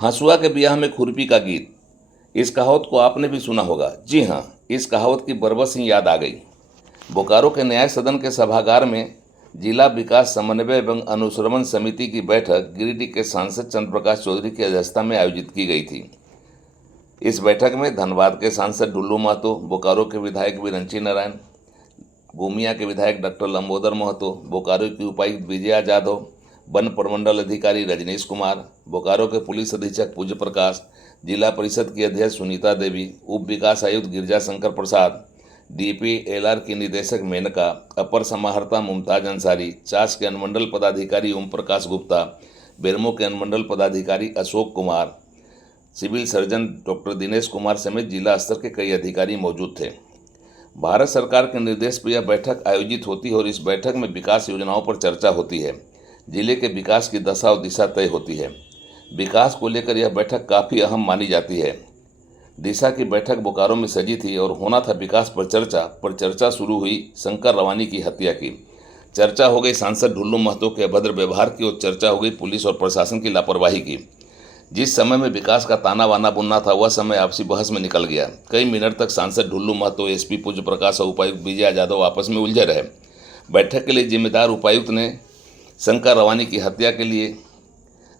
हंसुआ के ब्याह में खुरपी का गीत। इस कहावत को आपने भी सुना होगा। जी हाँ, इस कहावत की बरबस ही याद आ गई। बोकारो के न्याय सदन के सभागार में जिला विकास समन्वय एवं अनुश्रवण समिति की बैठक गिरिडीह के सांसद चंद्र प्रकाश चौधरी की अध्यक्षता में आयोजित की गई थी। इस बैठक में धनबाद के सांसद ढुल्लू महतो, बोकारो के विधायक विरंची नारायण, गोमिया के विधायक डॉक्टर लंबोदर महतो, बोकारो की उपायुक्त विजया जाधव, वन प्रमंडल अधिकारी रजनीश कुमार, बोकारो के पुलिस अधीक्षक पूज्य प्रकाश, जिला परिषद की अध्यक्ष सुनीता देवी, उप विकास आयुक्त गिरजा शंकर प्रसाद, DPLR की निदेशक मेनका, अपर समाहर्ता मुमताज अंसारी, चास के अनुमंडल पदाधिकारी ओम प्रकाश गुप्ता, बेरमो के अनुमंडल पदाधिकारी Ashok Kumar, civil surgeon doctor Dinesh Kumar समेत जिला स्तर के कई अधिकारी मौजूद थे। भारत सरकार के निर्देश पर यह बैठक आयोजित होती है और इस बैठक में विकास योजनाओं पर चर्चा होती है। जिले के विकास की दशा और दिशा तय होती है। विकास को लेकर यह बैठक काफ़ी अहम मानी जाती है। दिशा की बैठक बोकारो में सजी थी और होना था विकास पर चर्चा शुरू हुई शंकर रवानी की हत्या की। चर्चा हो गई सांसद ढुल्लू महतो के अभद्र व्यवहार की और चर्चा हो गई पुलिस और प्रशासन की लापरवाही की। जिस समय में विकास का ताना बाना बुनना था वह समय आपसी बहस में निकल गया। कई मिनट तक सांसद ढुल्लू महतो, SP पूज्य प्रकाश और उपायुक्त विजया जाधव आपस में उलझे रहे। बैठक के लिए जिम्मेदार उपायुक्त ने शंकर रवानी की हत्या के लिए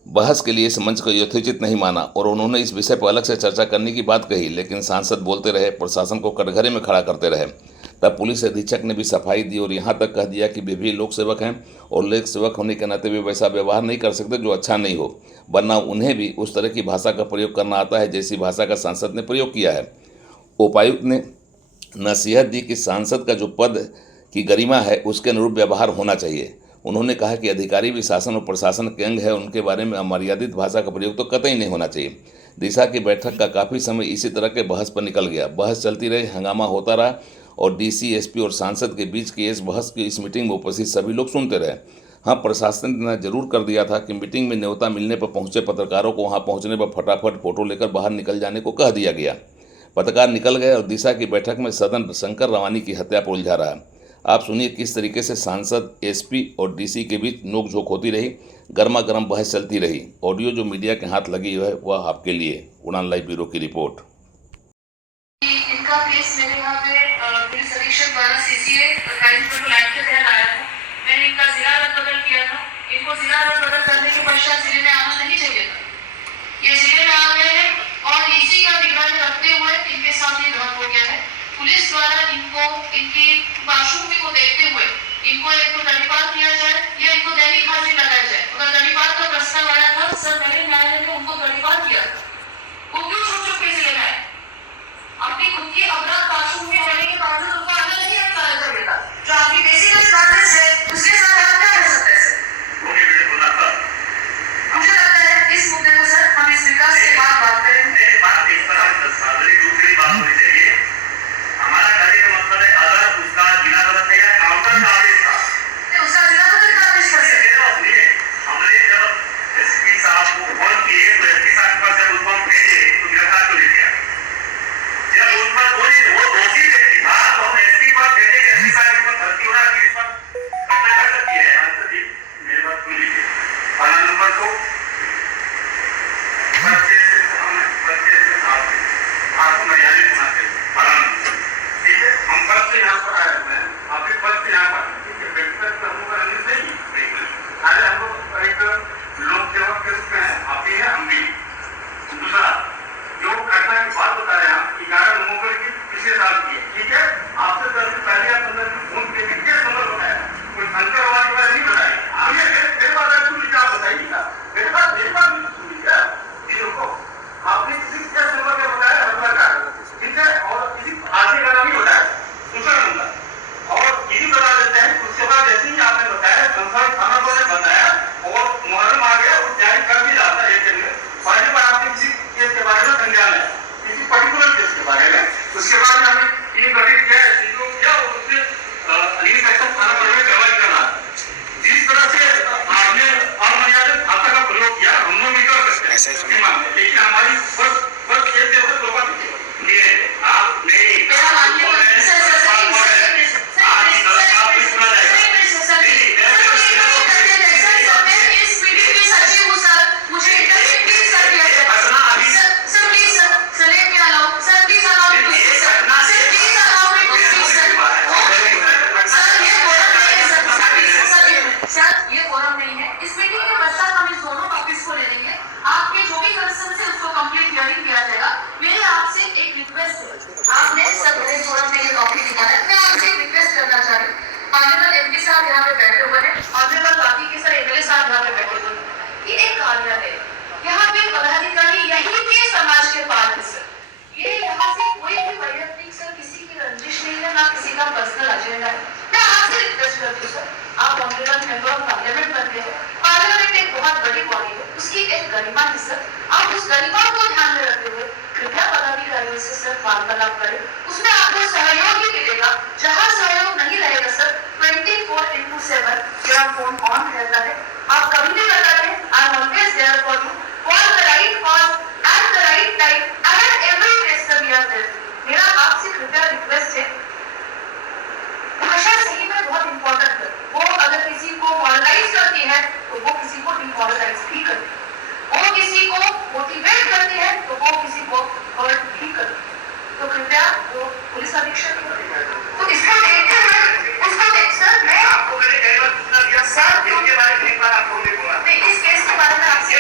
बहस के लिए इस मंच को यथोचित नहीं माना और उन्होंने इस विषय पर अलग से चर्चा करने की बात कही, लेकिन सांसद बोलते रहे, प्रशासन को कटघरे में खड़ा करते रहे। तब पुलिस अधीक्षक ने भी सफाई दी और यहाँ तक कह दिया कि वे भी लोक सेवक हैं और लोक सेवक होने के नाते वे वैसा व्यवहार नहीं कर सकते जो अच्छा नहीं हो, वरना उन्हें भी उस तरह की भाषा का प्रयोग करना आता है जैसी भाषा का सांसद ने प्रयोग किया है। उपायुक्त ने नसीहत दी कि सांसद का जो पद की गरिमा है उसके अनुरूप व्यवहार होना चाहिए। उन्होंने कहा कि अधिकारी भी शासन और प्रशासन के अंग है, उनके बारे में अमर्यादित भाषा का प्रयोग तो कतई नहीं होना चाहिए। दिशा की बैठक का काफ़ी समय इसी तरह के बहस पर निकल गया। बहस चलती रही, हंगामा होता रहा और DC, SP और सांसद के बीच की इस बहस की इस मीटिंग में उपस्थित सभी लोग सुनते रहे। हाँ, प्रशासन ने जरूर कर दिया था कि मीटिंग में न्योता मिलने पर पहुंचे पत्रकारों को वहां पहुंचने पर फटाफट फोटो लेकर बाहर निकल जाने को कह दिया गया। पत्रकार निकल गए और दिशा की बैठक में सदन शंकर रवानी की हत्या पर उलझा रहा। आप सुनिए किस तरीके से सांसद, SP और DC के बीच नोकझोंक होती रही, गर्मा गर्म बहस चलती रही। ऑडियो जो मीडिया के हाथ लगी है वह आपके लिए। उड़ान लाइव ब्यूरो की रिपोर्ट। इनका केस मेरे यहाँ पे पुलिस अधीक्षक द्वारा CCA क्राइम कंट्रोल एक्ट के तहत आया था। मैंने इनका जिला रद्द किया था। इनको जिला रद्द करने के पश्चात जिले में आना नहीं चाहिए था। ये जिले में आ गए हैं और इसी का निगरानी रखते हुए इनके साथ ये घात हो गया है। पुलिस द्वारा इनको इनकी पार्श्वभूमि को देखते हुए इनको एक तो तड़ीपार किया जाए या इनको दैनिक हाजिरी लगाया जाए। अगर तड़ीपार का प्रस्ताव आया था, सर मैंने न्यायालय में उनको तड़ीपार किया था। वो क्यों छुप छुप के जिले में आए? अपनी खुद की अपराध पार्श्वभूमि होने के बावजूद उनको आना नहीं आता है कभी का। जो आपकी बेसिक चार्जेस है उसके साथ आप क्या कर सकते हैं? मुझे लगता है इस मुद्दे को सर हम इस विकास के बाद बात करेंगे। बात इस तरह दूसरी बात होनी चाहिए। हमारा कहने का मतलब है अगर उसका जिला बदल है या काउंटर का आदेश था तो उसका जिला बदल का आदेश कर सकते हैं। हमने जब SP साहब को फोन किए तो SP साहब पर जब उनको भेजे तो गिरफ्तार को ले लिया। जब उन पर वो दोषी व्यक्ति था तो हम SP पर भेजे कि SP साहब को भर्ती होना कि इस पर घटना कर सकती है। अंतर जी मेरे बात सुन लीजिए। पहला नंबर तो बच्चे से आपको मर्यादित होना चाहिए। पहला नंबर ठीक है। हम पद से यहाँ पर आए हैं, आपके पद से यहाँ पर ठीक है। व्यक्तिगत कर्मों का रंजिश नहीं अरे हम लोग एक लोक सेवक के रूप में आप भी हैं, हम भी। दूसरा जो घटना की बात बता रहे हैं 11 नवंबर की पिछले साल की है ठीक है। आपसे 10 दिन पहले आप 15 दिन फोन के कितने नंबर बताया कोई शंकर वाली बात नहीं बताई। आगे मेरे बात है सुन लीजिए, आप बताइए ना मेरे बात नहीं सुन लीजिए चीजों को। आपने किसी के नंबर का बताया हर का ठीक है और किसी आगे का नाम ही बताया दूसरा नंबर और यही बता देते हैं। उसके बाद जैसे ही आपने बताया संसार थाना वाले बताया और मुहर्रम आ गया और जारी कर भी जाता है। एक दिन में पहले बार आपने किसी केस के बारे में संज्ञान है किसी पर्टिकुलर केस के बारे में, उसके बाद हमने टीम गठित किया, SDO किया और उससे अधीन सेक्शन थाना पर में कार्रवाई करना। जिस तरह से आपने अमर्यादित भाषा का प्रयोग किया हम लोग भी कर सकते हैं, लेकिन हमारी बस ये देखो लोग आप नहीं ना किसी का पर्सनल एजेंडा है। मैं आपसे रिक्वेस्ट करती हूँ सर, आप ऑनरेबल मेंबर ऑफ पार्लियामेंट बनते हैं, पार्लियामेंट एक बहुत बड़ी बॉडी है, उसकी एक गरिमा है सर, आप उस गरिमा को ध्यान में रखते हुए कृपया पदाधिकारियों से सर वार्तालाप करें, उसमें आपको सहयोग ही मिलेगा। जहाँ सहयोग नहीं रहेगा सर 24/7 मेरा फोन ऑन रहता है, आप कभी भी बता रहे हैं, I am always there for you, for the right cause at the right time at every place sir we are there. मेरा आपसे कृपया रिक्वेस्ट है, भाषा सही में बहुत इंपॉर्टेंट है, वो अगर किसी को मॉरलाइज करती है तो वो किसी को डिमोरलाइज भी करती है, वो किसी को मोटिवेट करती है तो वो किसी को हर्ट भी करती है। तो कृपया वो पुलिस अधीक्षक तो इसको देखते हैं, उसको देख सर, मैं आपको मैंने कई बार सूचना दिया सर इसके बारे में एक बार आपको नहीं बोला नहीं, इस केस के बारे में आपसे